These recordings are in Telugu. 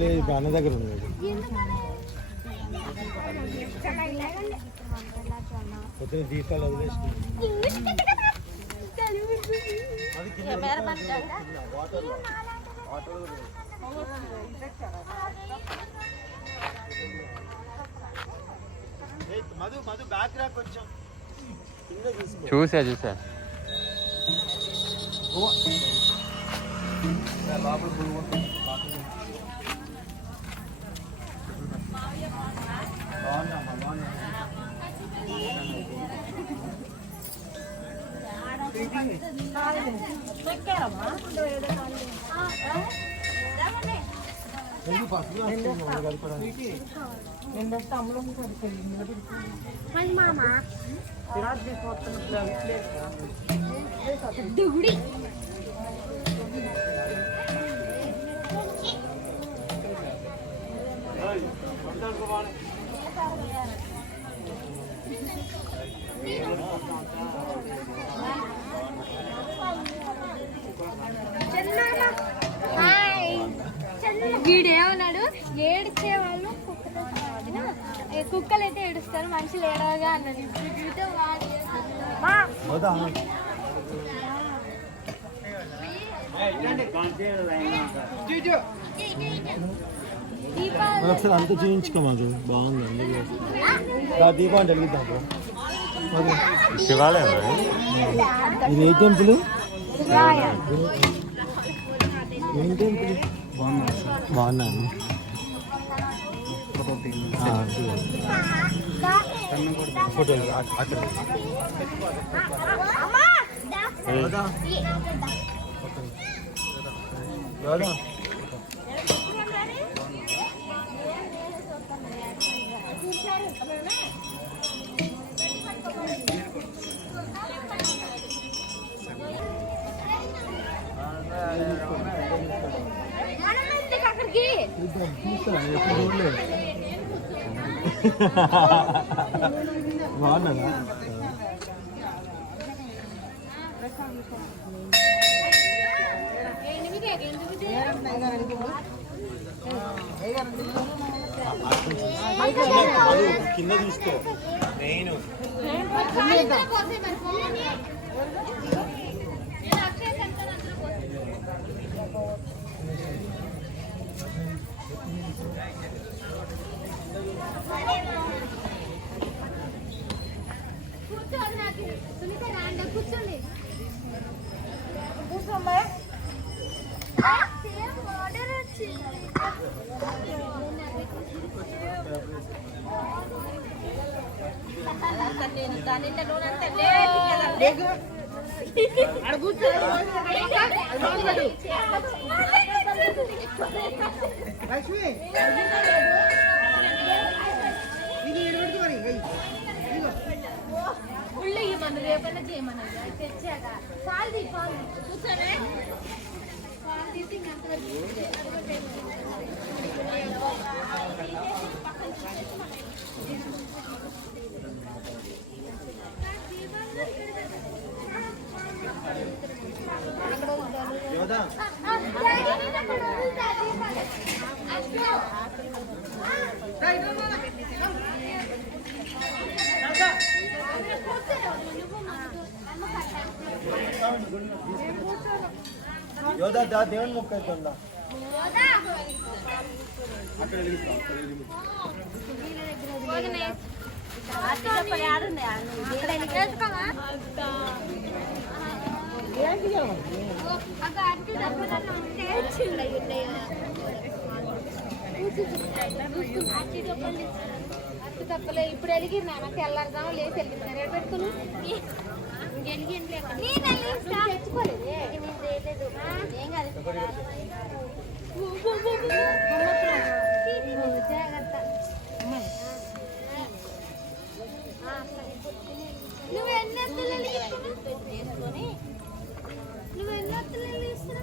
లేదు అన్న దగ్గర ఉంది. పొద్దున దీపాలు వదిలేసి చూసా వీడేమన్నాడు, ఏడిచే వాళ్ళు కుక్కలు అయితే ఏడుస్తారు, మనుషులు ఏడవగా అన్నది. ఒకసారి అంతా చూయించుకోమాకు, బాగుంది. దీపాన్ని వెలిగిద్దాం. శివాలయం ఇది ఏ టెంపుల్? ఏం టెంపుల్? బాగున్నాను. ఫోటో అక్కడ బాగున్నారా? కింద చూసుకో. నేను కూర్చోండి. ఉళ్ళు ఇవ్వమను, రేపైనా చేయమన్నది తెచ్చాక. పాలు తీసుకోవాలి, కూర్చోనే పాలు తీసి యోధా దా దేవుని మొక్క అవుతుందా? తప్పలే. ఇప్పుడు ఎలిగిరు నాన్న, తెల్లారుదామా లేచి వెలిగిస్తారు. ఎక్కడ పెట్టుకుని తెచ్చుకోలేదు. ఏం కాదు, జాగ్రత్త. నువ్వెన్ని ఎత్తులు తీసుకొని నువ్వెన్ని ఎత్తులు తీసుకున్నా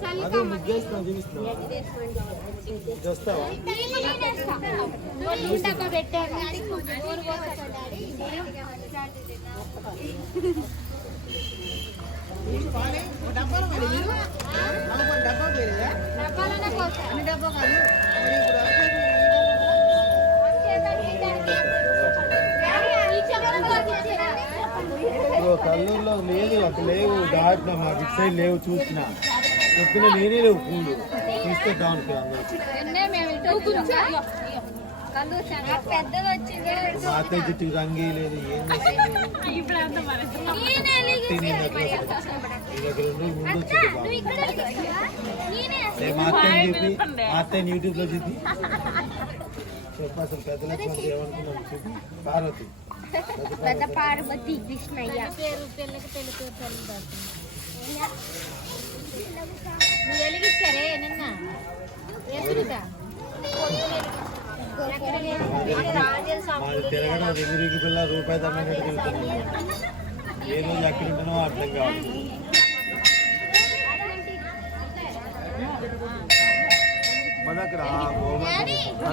చలి అది ముగ్గేస్తున్నా చూపిస్తున్నా వస్తావా కల్లూరులో లేదు అక్కడ లేవు దాటినా మాకు ఇటు సైడ్ లేవు చూసిన పొద్దున నేనే లేవు పూలు తీసుకొద్దాం మా అత్తయ్య చుట్టూ రంగే లేదు ఏం ముందు వచ్చింది మా అత్తయ్య చెప్పి మా అత్తయ్య యూట్యూబ్ లో చెప్పి చెప్పు అసలు పెద్ద లక్ష్మణ్ ఏమనుకున్నాం చెప్పి పార్వతి పెద్ద పార్వతి కృష్ణయ్య నువ్వు వెలిగించారే నిన్న ఎదురుగా తిరగడం రింగు పిల్ల రూపాయి దండం తిరుగుతుంది ఏ రోజు ఎక్కడ ఉంటున్నామో అర్థం కాదు మన అక్కడ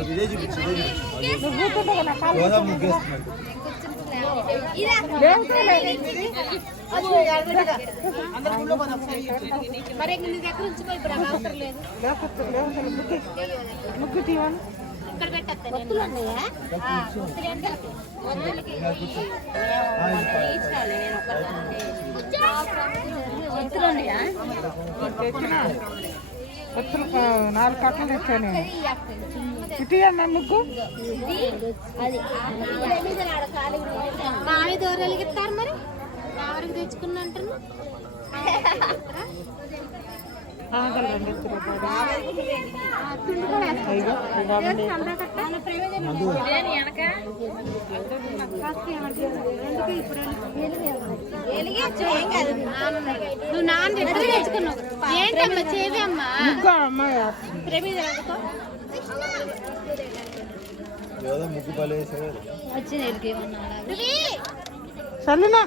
ఇదే చూపించింది గోదా ముగ్గేస్తున్నాడు మరి నీ దగ్గర ఉంచుకో ఇప్పుడు అవసరం లేదు ఇక్కడ పెట్టేస్తాను నాలుగు కట్టలు తెచ్చాను ఇటు అన్న ముగ్గు మావి దూరాలకి ఇస్తారు మరి నా వరకు తెచ్చుకున్నా అంటారు నువ్వు నాన్న ఎప్పుడు తెచ్చుకున్నావు ఏంటమ్మా చేవి అమ్మా ముగ్గు పలేసే వచ్చిన చల్లునా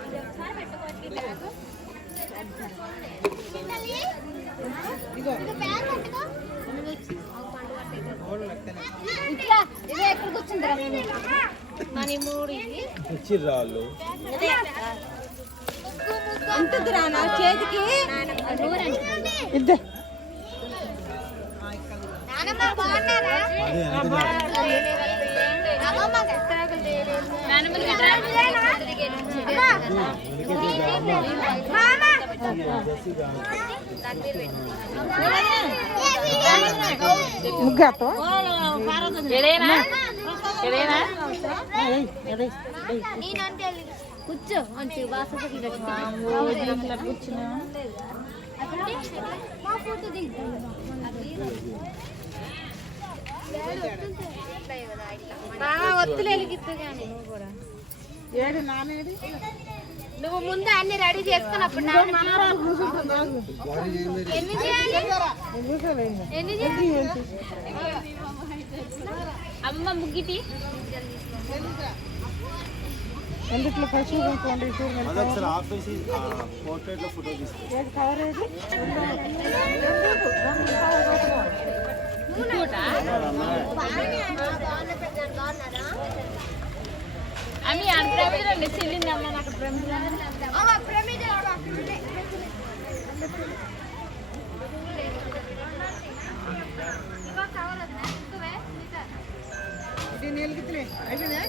ఇట్లా ఇది ఎక్కడ కూర్చుందిరా మన మూడు ఇచ్చిర్రు వాళ్ళు ఉంటుందిరా నా చేతికి ఇద్దే ముగ్గాతో కూర్చో మంచి వాసన కూర్చున్నా ఒత్తులు వెలిగిద్దు కానీ నువ్వు కూడా ఏడు నానేది నువ్వు ముందు అన్ని రెడీ చేసుకున్నప్పుడు ఎన్ని చేయాలి అమ్మ ముగ్గిటి ఎందుట్లో పశువు అనుకోండి ఒకసారి ఆపేసి పోర్ట్రేట్ లో ఫోటో తీసుకో కవర్ ఏది అమ్మి అక్కడ చెల్లింది అమ్మ నాకు ఇది నీళ్ళకి అయిపోయిందా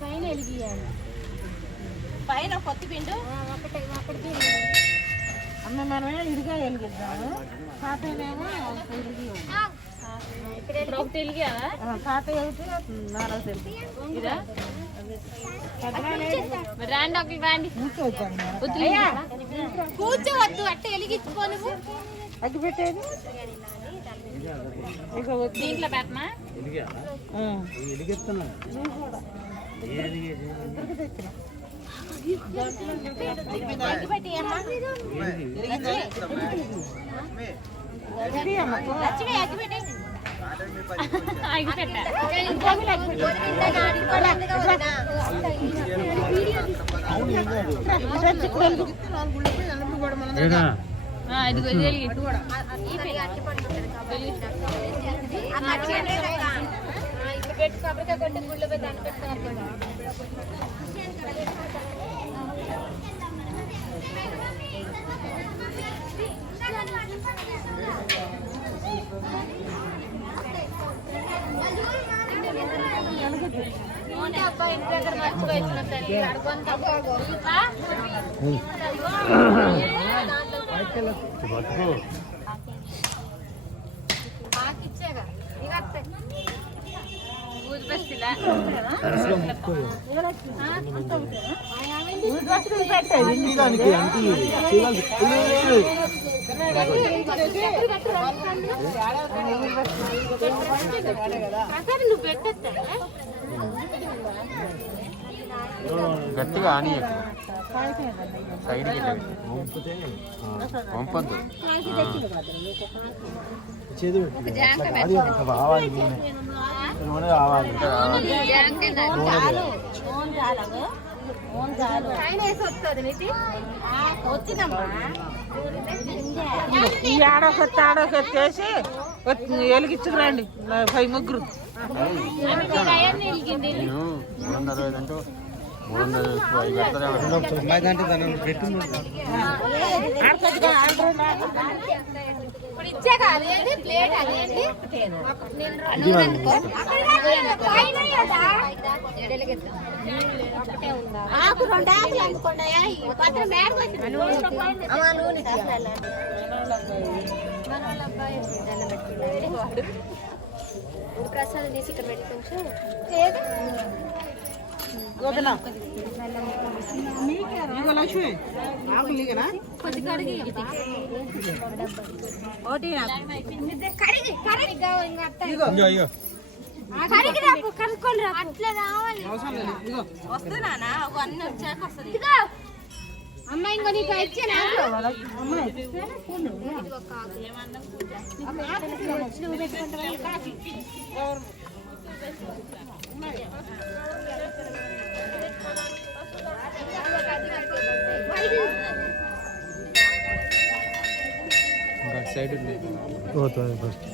పైన ఎలిగియాలి పైన కొత్త పిండు ఒకటి అమ్మ మనమే ఇదిగా వెలిగిద్దాము పాతనేమో ఒకటి ఎలిగావా పాత వెళ్తే నాలుగు తెలుసు రాండి ఒకటి రాండి ఇంకొచ్చాను కూర్చోవద్దు అట్టే వెలిగించుకో నువ్వు. అగ్గి పెట్టేది దీంట్లో పెట్టమా? ఎలిగెత్తున్నా అగ్గి పెట్టి అమ్మా. లక్ష్మి అగ్గి పెట్టే. అగ్గి పెట్టా. ఇదిగో ఇది వెలిగించు. ఇప్పుడు పెట్టి కొబ్బరికాయ కొట్టి గుళ్ళో పోయి దాన్ని పెట్టుకున్నారు. అబ్బాయి ఇంటి దగ్గర మర్చిపోయి ఇచ్చిన తల్లి అడుగుంత ఇచ్చాగా నువ్వు పెట్టేస్తా గట్టిగా ఆని సైడ్కి వంపద్దు. చేదు రావాలి నూనె రావాలి. ఈ ఆడొకటి ఆడొకటి వేసి వెలిగించుకురండి 5 ముగ్గురు. నేను 360 అంటూ 305 ఇప్పుడు ఇచ్చాక అదేంటి ప్లేట్ అదేంటి ఆకు 2 ఆకులు అనుకున్నాయా? పత్రం బ్యాగ్ వచ్చింది. ప్రసాదం తీసి ఇక్కడ పెట్టి కొంచెం లక్ష్మి ఆకులు నీకనా? కొద్ది కడిగి కడుక్కొని రా. అట్లా రావాలి. వస్తున్నా అన్నీ వచ్చాక వస్తుంది. అమ్మ ఇంకో నీకు ఇచ్చానా? సైడ్ ఫస్ట్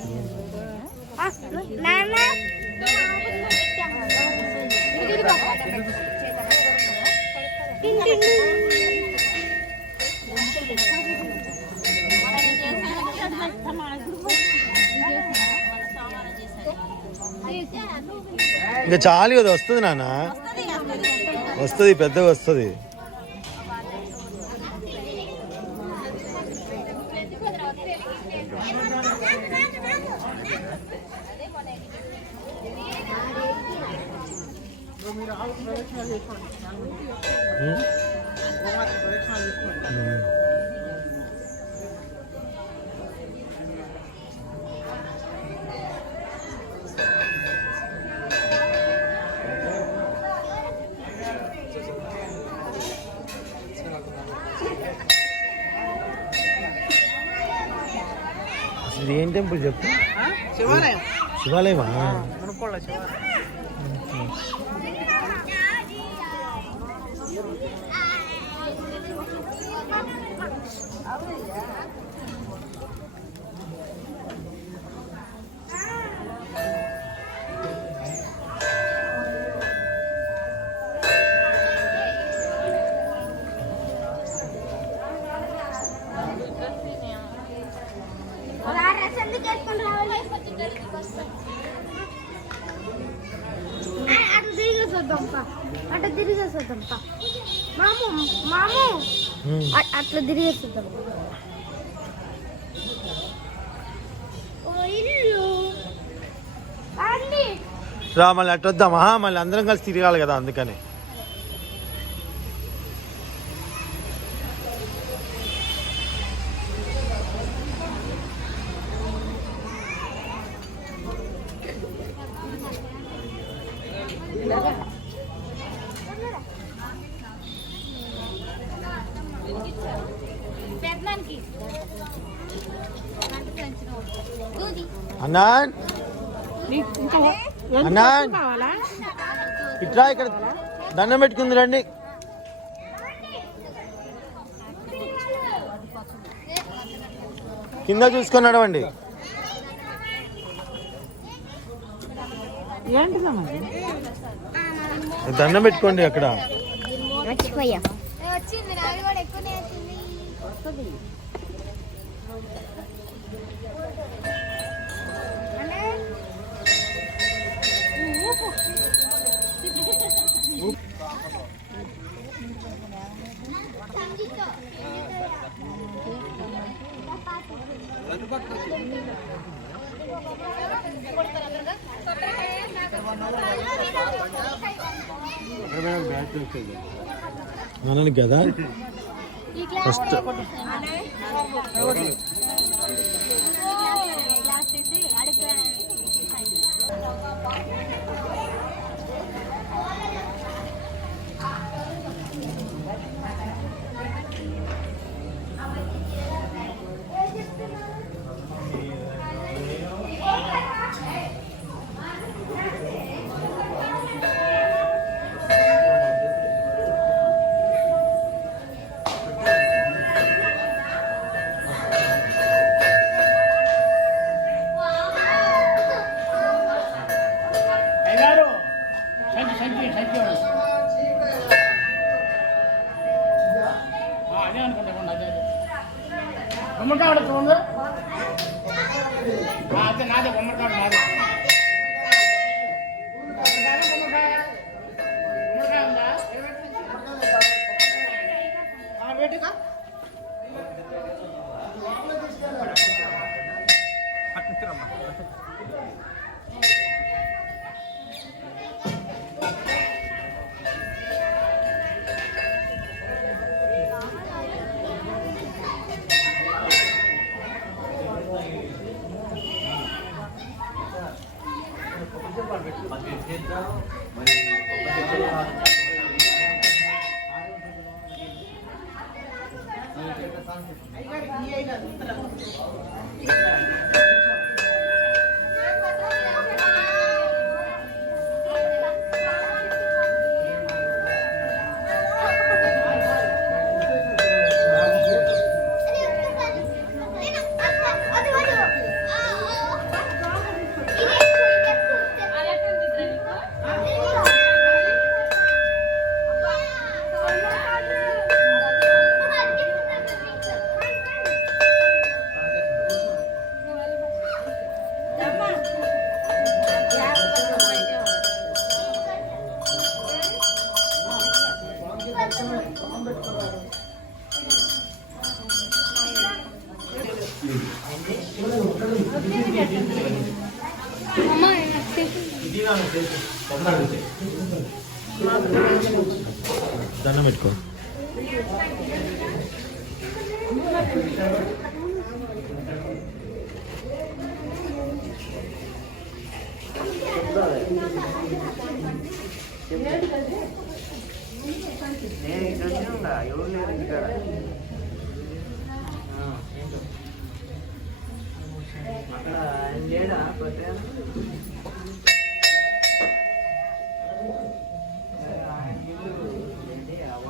ఇంకా చాలు కదా, వస్తుంది నాన్న, వస్తుంది, పెద్దగా వస్తుంది. అసలు ఏం టెంపుల్ చెప్పు? శివాలయం. శివాలయమా? అట్లా తిరిగేసేద్దాం మాము మాము అట్లా తిరిగేసేద్దాం. రా మళ్ళీ అటు వద్దామా, మళ్ళీ అందరం కలిసి తిరగాలి కదా, అందుకని. అన్నా అన్నా ఇట్లా ఇక్కడ దండం పెట్టుకుంది రండి. కింద చూసుకొని నడవండి. దండం పెట్టుకోండి అక్కడ. వచ్చింది రావి కూడా ఎక్కువనే వచ్చింది. ఆనని కదా ఫస్ట్ దండం పెట్టుకో.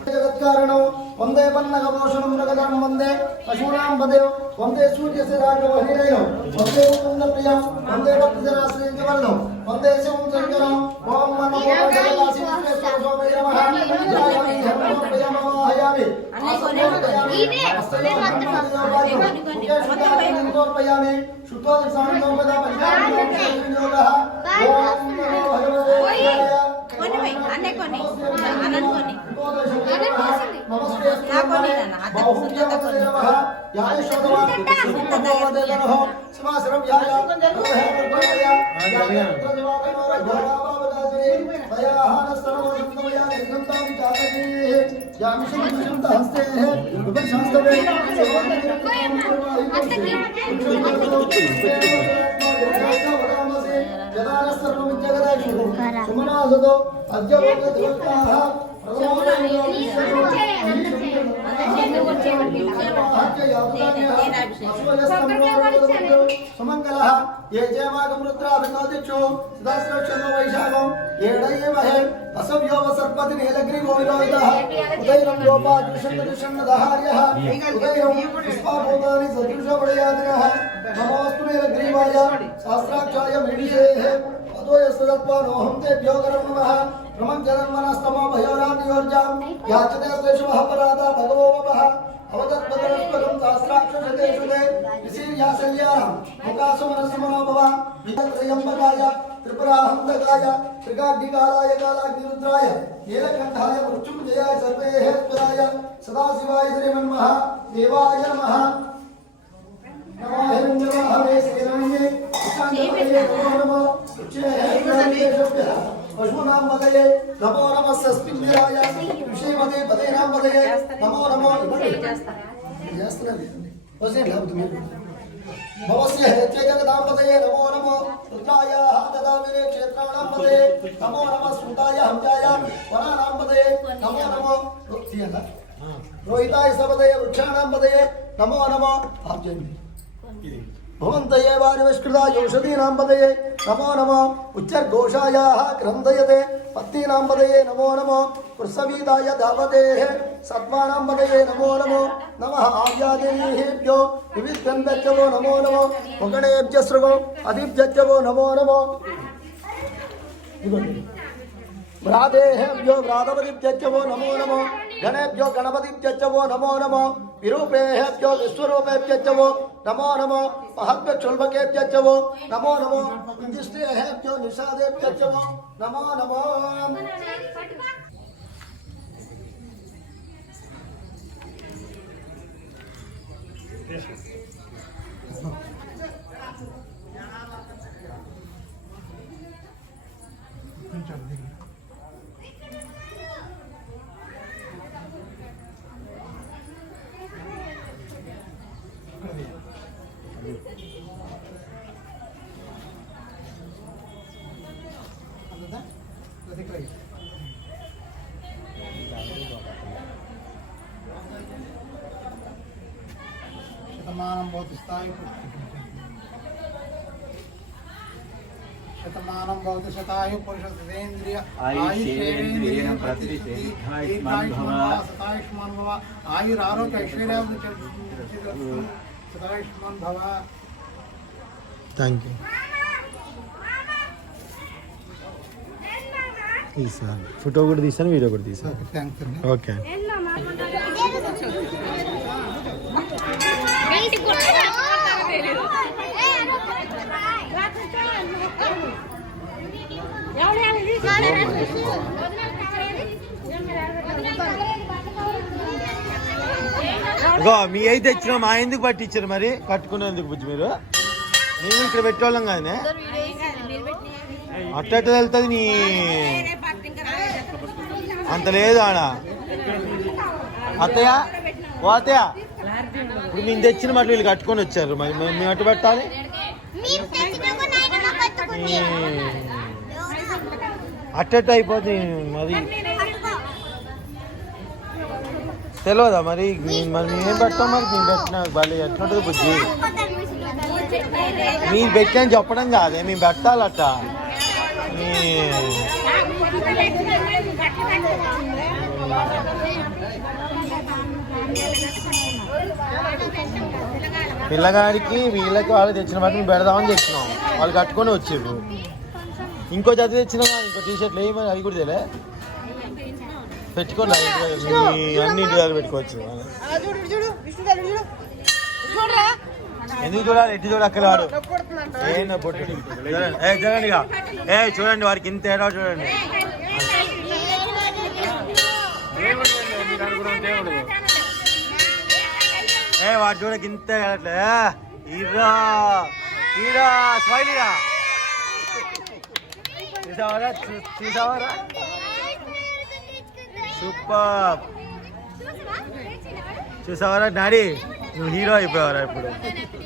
జగత్కారణం వందే పన్నగభూషణం జగదాం వందే పశూనాం పదే వందే సూర్యస్య రాఘవహినయం వందే ప్రియం వందే భక్తజనాశ్రయించవరణం వందే శివం శంకరం ఓం నమో భగవతే నమః జగదాన సర్వం జగదాక్షి सुमनासदो अद्य भगवत्याः सुमंगलः ये जयमागम रुद्राभिनोदिक्षो सदाश्रक्षणो वैशाखो येडयेमहे असव्यो सर्पति नीलग्रीवो विरोहितः उदयनं गोपादृशन्दृशन्नदहार्यः उदयनं पुष्पाभूतानि सदृशवडयादिनः नमोऽस्तु नीलग्रीवाय शास्त्राक्षाय मीडियेः अतोयस्तदत्वानोऽहं तेभ्यो करो नमः प्रमं जगन्मनस्तमो भयोरानियोर्जां याचते श्लेषमः परादा भगवो वपः अवदत्पदरस्पदं सहस्राक्षशतेषु ते विशीर्याशल्याहं मुखासुमनसमनो भव विजत्रयम्बकाय त्रिपुराहन्तकाय त्रिकाग्निकालाय कालाग्निरुद्राय नीलकण्ठाय मृत्युञ्जयाय सर्वेहेश्वराय सदाशिवाय श्रीमन्मः देवाय नमः नमो हिरण्यवाहवे श्रीरमणे कृष्णाञ्जलये नमो नमः उच्चैः पशूनां पदये नमो नमः सस्मिन्दिराय विषयपदे पदेनां पदये नमो नमो भवस्य हेत्यजगदां पदये नमो नमो रुद्रायाः ददामिने क्षेत्राणां पदये नमो नमः सुताय हंजाय वनानां पदये नमो नमो रोहिताय सपदये वृक्षाणां पदये नमो नमो आब्जन्ति भवन्तये वारिवष्कृताय औषधीनां पदये नमो नमः उच्चर्घोषायाः क्रन्दयते पत्नीनां पदये नमो नमः कृत्सवीताय धावतेः सत्त्वानां पदये नमो नमो नमः आर्यादेभ्यो विविधगन्धच्छवो नमो नमो मुगणेभ्यस्रुगो अधिभ्यच्छवो नमो नमो व्रादेभ्यो व्रातपतिभ्यच्छवो नमो नमो गणेभ्यो गणपतिभ्यच्छवो नमो नमो विरूपेभ्यो विश्वरूपेभ्यच्छवो नमो नमो महत्वक्षुल्भकेभ्यच्छवो नमो नमो निष्ठेभ्यो निषादेभ्यच्छवो नमो नमो शतमानं भवति शतायु पुरुषेन्द्रिय आयुष्येन्द्रिय शतायुष्मान् भव आयुरारोग्य ऐश्वर्य शतायुष्मान् भव థ్యాంక్ యూ తీసాను ఫోటో కూడా తీసాను వీడియో కూడా తీసాను ఓకే మీ అయితే తెచ్చిన మా ఎందుకు పట్టించారు మరి కట్టుకునేందుకు బుజ్జి మీరు మేము ఇక్కడ పెట్టేవాళ్ళం కానీ అట్ట వెళ్తుంది నీ అంత లేదు ఆడ అత్తయ్య ఓ అత్తయ్య ఇప్పుడు మేము తెచ్చిన మాట వీళ్ళు కట్టుకొని వచ్చారు మరి మేము అట్టు పెట్టాలి అట్టట్టు అయిపోతుంది మరి తెలియదా మరి మరి మేమేం పెట్టాం మరి మేము పెట్టిన వాళ్ళు ఎట్లుంటుంది బుజ్జి మీరు పెట్టని చెప్పడం కాదే మేము పెట్టాలట పిల్లగాడికి వీళ్ళకి వాళ్ళు తెచ్చిన వాటి మేము పెడదామని తెచ్చినాం వాళ్ళు కట్టుకొని వచ్చారు ఇంకో జత తెచ్చినా ఇంకో టీషర్ట్లు ఏమని అవి కూడా తెలియదు పెట్టుకోండి అన్ని ఇంటి దగ్గర పెట్టుకోవచ్చు ఎందుకు చూడాలి ఎట్టి చూడ అక్కడ వాడు ఏ పొట్టు చూడండి చూడండి వారికి ఇంత తేడా చూడండి వాడు చూడకి ఇంత హీరా హీరా స్మైలీరా చూసావరా చూసావరా సూపర్ చూసావరా డాడీ నువ్వు హీరో అయిపోయావరా ఇప్పుడు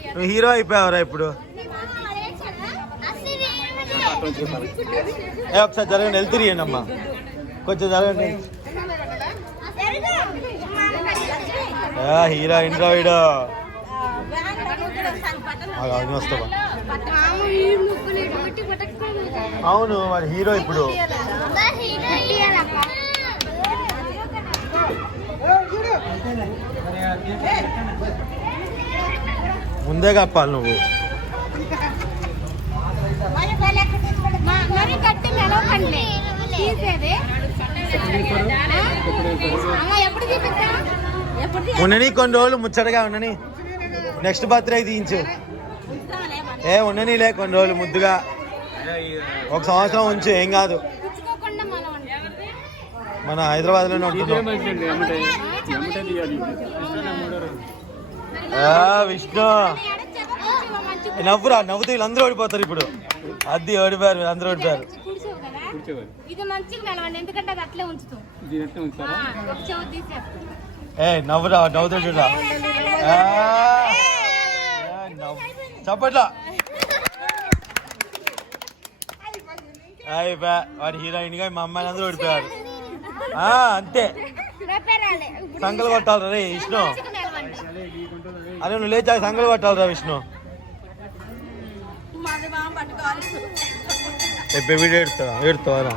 నువ్వు హీరో అయిపోయావరా ఇప్పుడు ఒకసారి జరగండి వెళ్తురియండి అమ్మా కొంచెం జరగండి హీరో ఇంట్రోయిడ్ వస్తావా అవును మరి హీరో ఇప్పుడు ముందే కప్పాలి నువ్వు మరి కట్టి మెలవకండి తీసేది ఎప్పుడు తీపిస్తా ఉండని కొన్ని రోజులు ముచ్చటగా ఉండని నెక్స్ట్ బర్త్డే తీయించు ఉండనిలే కొన్ని రోజులు ముద్దుగా ఒక సంవత్సరం ఉంచు ఏం కాదు మన హైదరాబాద్లోనే ఉంటున్నాం విష్ణు నవ్వురా నవ్వుతూ వీళ్ళందరూ ఓడిపోతారు ఇప్పుడు అది ఓడిపోయారు వీళ్ళందరూ ఓడిపోయారు ఇది మంచిగా నిలవండి ఎందుకంటే అది అట్లే ఉంచుతాం నవ్వురా నవ్వుతుంటురా చప్పట్లా అయిపోయా వాడి హీరోయిన్ గా మా అమ్మాయిని అందరూ ఓడిపోయారు అంతే సంకలు కొట్టాలరా రే విష్ణు అరే నువ్వు లేచా సంకలు కొట్టాలరా విష్ణు వీడియో ఏడుతావరా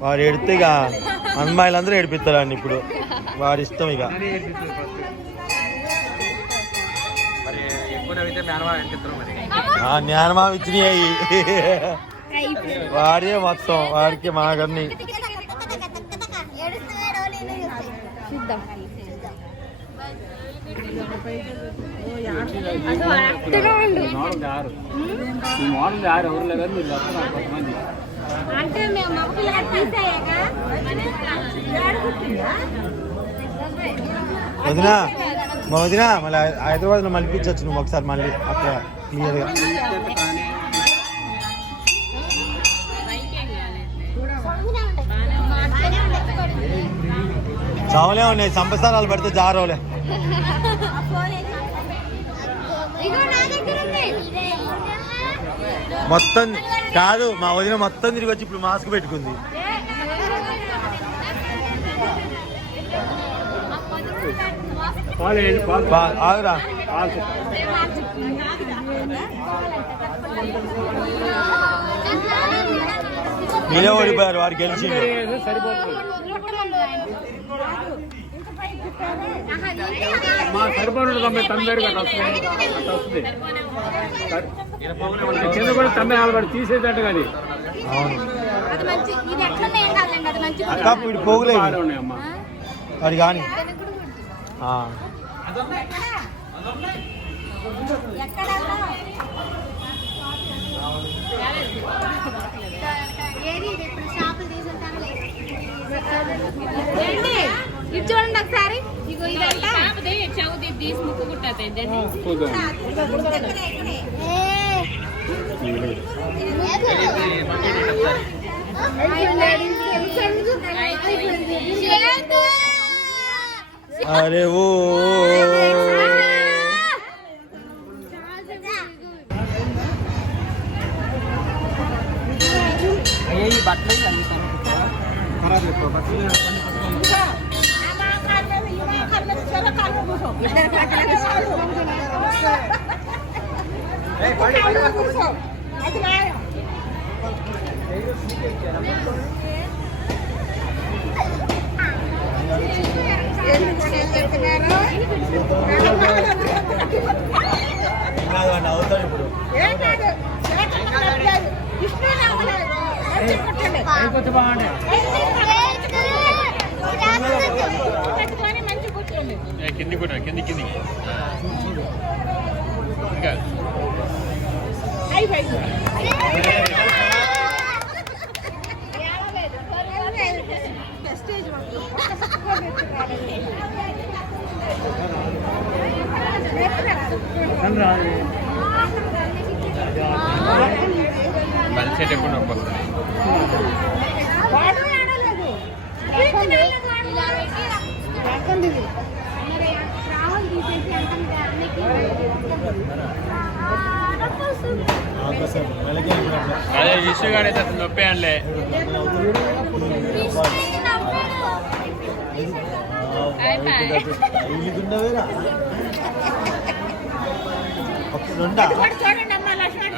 వాడు ఎడితే ఇక అమ్మాయిలందరూ ఏడిపిస్తారండి ఇప్పుడు వాడి ఇష్టం ఇక జ్ఞానమా ఇచ్చినాయి వాడే మొత్తం వాడికి మాకన్ని అంటే మేము మగపిల్లగా తీసాయాక వదినా మా వదినా మళ్ళీ హైదరాబాద్లో మలిపించవచ్చు నువ్వు ఒకసారి మళ్ళీ అక్కడ క్లియర్గా చావులే ఉన్నాయి సంపస్థానాలు పెడితే జారోలే మొత్తం కాదు మా వదిన మొత్తం తిరిగి వచ్చి ఇప్పుడు మాస్క్ పెట్టుకుంది ఆగురా మీరే ఓడిపోయారు వారు గెలిచి సరిపడు తొందరగా వస్తుంది కింద కూడా 90 తీసేదట అది అక్క ఇప్పుడు పోగులేదు అది కానీ ఇది చూడండి ఒకసారి ఇగో ఇదంతా చౌది తీసి ముక్కు కుట్టేది అరే ఓ అవుతాడు ఇప్పుడు కింది కూడా కింది కింది ఇంకా బలిసేట ఎప్పుడు నొప్పి రాహుల్ తీసేసి అదే విష్ణు గారు అయితే అసలు నొప్పేయంలే.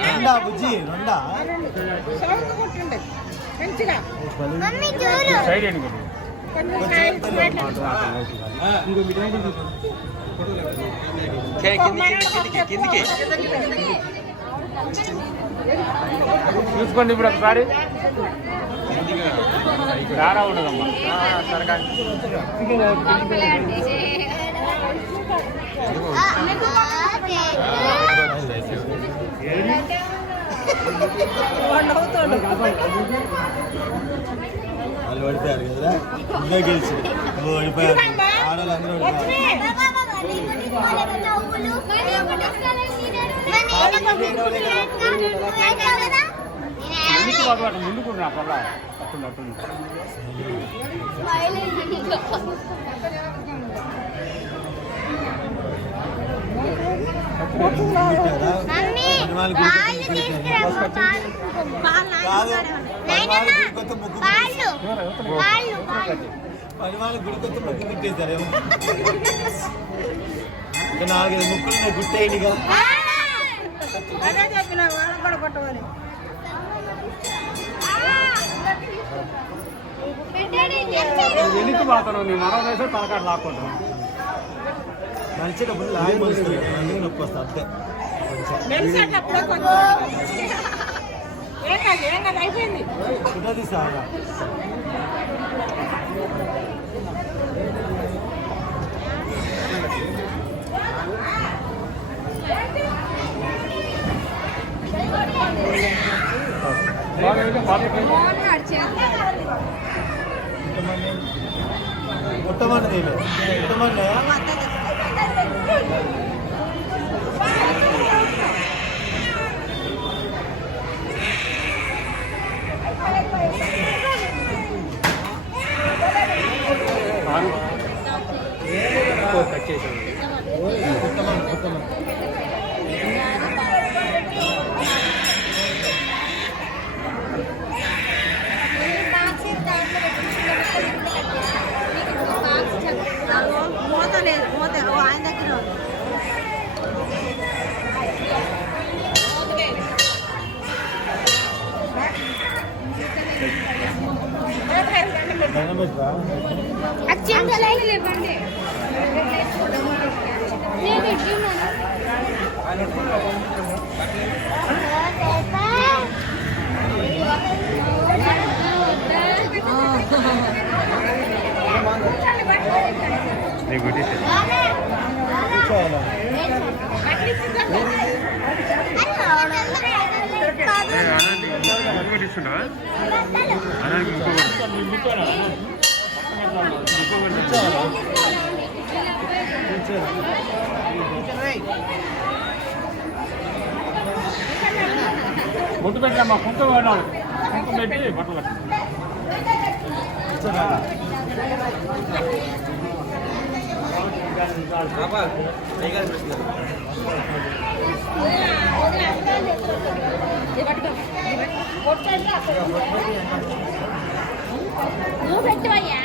రెండా బుజ్జి రెండా సైడ్ అనుకోండి. కిందికి చూసుకోండి ఇప్పుడు ఒకసారి. రారా ఉండదమ్మా. వాళ్ళు ఓడిపోయారు కదా, ఇంకా గెలిచి ఓడిపోయారు. ఆడవాళ్ళందరూ ముందుకు నా పర్లా అట్టుంది అట్టుంది. పనివాళ్ళ గుడికొత్త ముగ్గు పెట్టేశారేమో. 4 ముక్కులు గుట్టేయండిగా. అదే చెప్పిన వాళ్ళ కూడా కొట్టవాలి. ఎందుకు పోతాను నీ మరో వేసే తలకాడు లాక్కుంటాను. నడిచేటప్పుడు లాగి మలుస్తుంది, అందుకే నొప్పి వస్తుంది అంతే. మెలిసేటప్పుడే కొంచెం ఏం కాదు అయిపోయింది. ఫోటో తీసారా? కొట్టమండి కొట్టమండి మూత లేదు, మూత ఆయన దగ్గర తీసుకుంటావా? ముద్దు పెట్టమ్మా, కుంకుమ వెళ్ళాలి. కుంకుమ పెట్టి బట్టలు నువ్వు పెట్టవయ్యా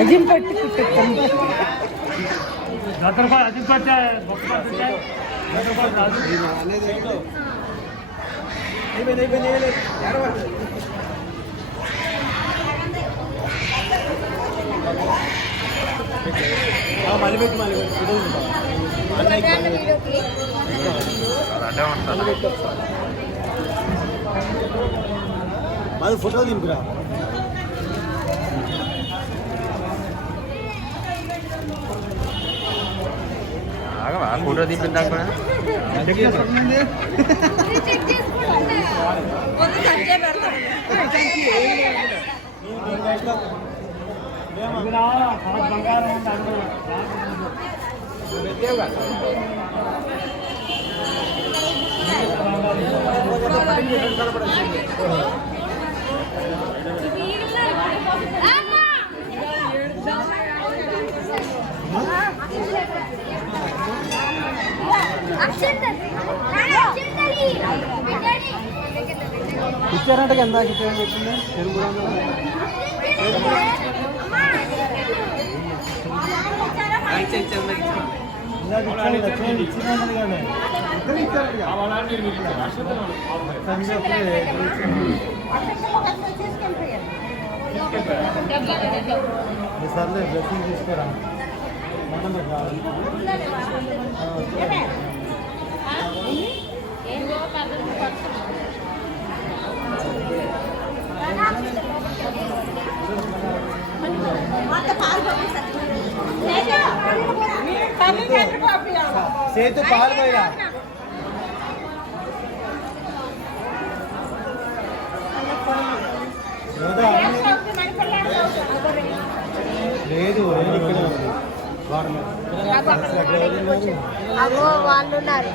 అజిం పట్టి మళ్ళీ పెట్టి మాది ఫోటో దింపురా. ఫోటో దింపిందా కూడా బంగారం ఇచ్చారంటే ఎంత ఇచ్చారని చెప్పింది తెలుగు సర్లే డ్రెస్సింగ్ తీసుకురా సేతు పాలు పోయిరా లేదు వాళ్ళు ఉన్నారు